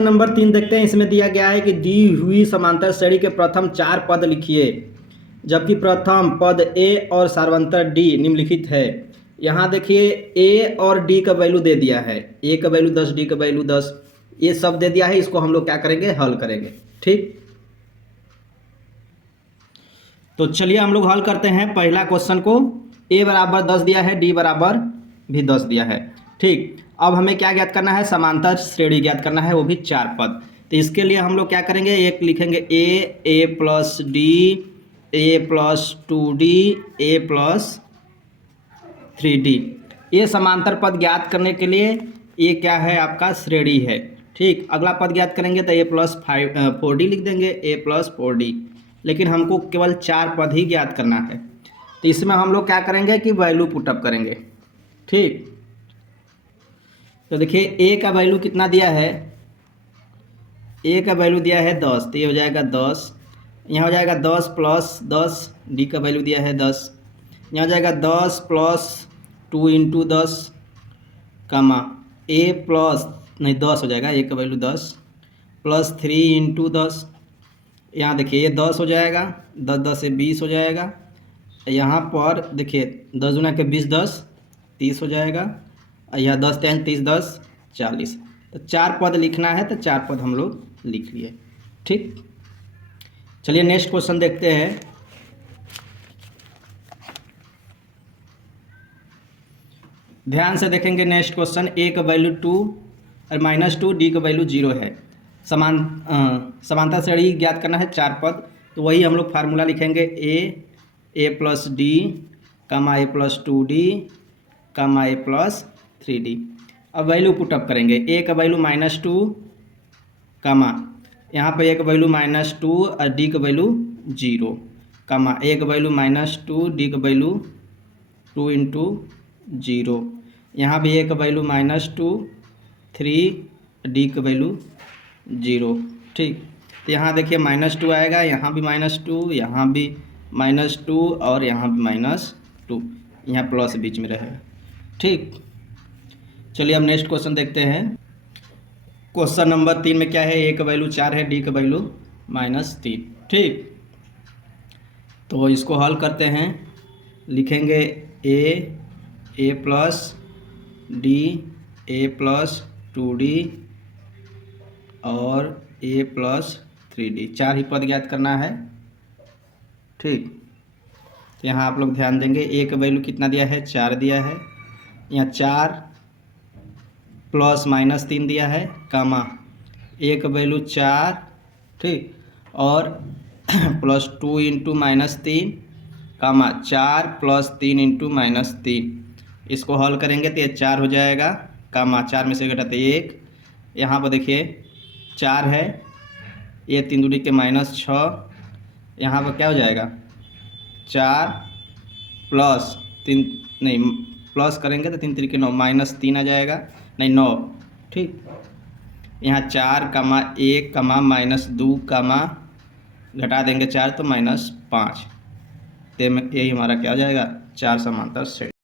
Number 3 देखते हैं। इसमें दिया गया है कि दी हुई समांतर श्रेणी के प्रथम 4 पद लिखिए, जबकि प्रथम पद ए और सार्वंतर डी निम्नलिखित है। यहाँ देखिए ए और डी का वैल्यू दे दिया है, ए का वैल्यू 10, डी का वैल्यू 10, ये सब दे दिया है। इसको हम लोग क्या करेंगे, हल करेंगे। ठीक, तो चलिए हम लोग हल करते हैं पहला क्वेश्चन को। ए बराबर 10 दिया है, डी बराबर भी 10 दिया है। ठीक, अब हमें क्या ज्ञात करना है, समांतर श्रेणी ज्ञात करना है, वो भी 4 पद। तो इसके लिए हम लोग क्या करेंगे, एक लिखेंगे ए प्लस डी, ए प्लस 2d, ए प्लस 3d। ये समांतर पद ज्ञात करने के लिए ये क्या है, आपका श्रेणी है। ठीक, अगला पद ज्ञात करेंगे तो ए प्लस 4d लिख देंगे, ए प्लस 4d। लेकिन हमको केवल 4 पद ही ज्ञात करना है, तो इसमें हम लोग क्या करेंगे कि वैल्यू पुटअप करेंगे। ठीक, तो देखिए ए का वैल्यू कितना दिया है, ए का वैल्यू दिया है 10, तो ये हो जाएगा 10। यहाँ हो जाएगा 10 प्लस 10, डी का वैल्यू दिया है 10। यहाँ हो जाएगा 10 प्लस 2 इंटू 10 कामा ए प्लस नहीं 10 हो जाएगा, ए का वैल्यू 10 प्लस 3 इंटू 10। यहाँ देखिए ये 10 हो जाएगा, 10 10 से 20 हो जाएगा। यहाँ पर देखिए 10 गुना के 20 10 30 हो जाएगा। यह 10 10 30 10 40। तो 4 पद लिखना है, तो 4 पद हम लोग लिख लिए। ठीक, चलिए नेक्स्ट क्वेश्चन देखते हैं। ध्यान से देखेंगे नेक्स्ट क्वेश्चन। ए का वैल्यू 2 और -2, डी का वैल्यू 0 है। समांतर श्रेणी ज्ञात करना है 4 पद, तो वही हम लोग फार्मूला लिखेंगे ए प्लस डी कामा ए प्लस 2d कामा ए प्लस 3d। अब वैल्यू पुटअप करेंगे। ए का वैल्यू -2 कामा यहाँ पर ए का वैल्यू -2 और डी का वैल्यू 0 कामा ए का वैल्यू -2, डी का वैल्यू 2 इंटू 0। यहाँ भी ए का वैल्यू -2 3, डी का वैल्यू 0। ठीक, तो यहाँ देखिए -2 आएगा, यहाँ भी -2, यहाँ भी -2 और यहाँ भी -2, यहाँ प्लस बीच में रहेगा। ठीक, चलिए अब नेक्स्ट क्वेश्चन देखते हैं। क्वेश्चन नंबर 3 में क्या है, ए का वैल्यू 4 है, डी का वैल्यू -3। ठीक, तो इसको हल करते हैं। लिखेंगे ए प्लस डी, ए प्लस 2d और ए प्लस 3d, 4 ही पद ज्ञात करना है। ठीक, तो यहाँ आप लोग ध्यान देंगे, ए का वैल्यू कितना दिया है, 4 दिया है। यहाँ 4 प्लस -3 दिया है कामा ए का वैल्यू 4, ठीक, और प्लस 2 इंटू -3 कामा 4 प्लस 3 इंटू -3। इसको हल करेंगे तो ये 4 हो जाएगा, कामा 4 में से घटाते 1। यहाँ पर देखिए 4 है, ये 3 दूनी के -6। यहाँ पर क्या हो जाएगा, 4 प्लस 3 नहीं, प्लस करेंगे तो 3 3 के 9, -3 आ जाएगा, नहीं 9। ठीक, यहाँ 4 कामा 1 कामा -2 कामा घटा देंगे 4 तो -5। तो यही हमारा क्या हो जाएगा, 4 समांतर श्रेणी।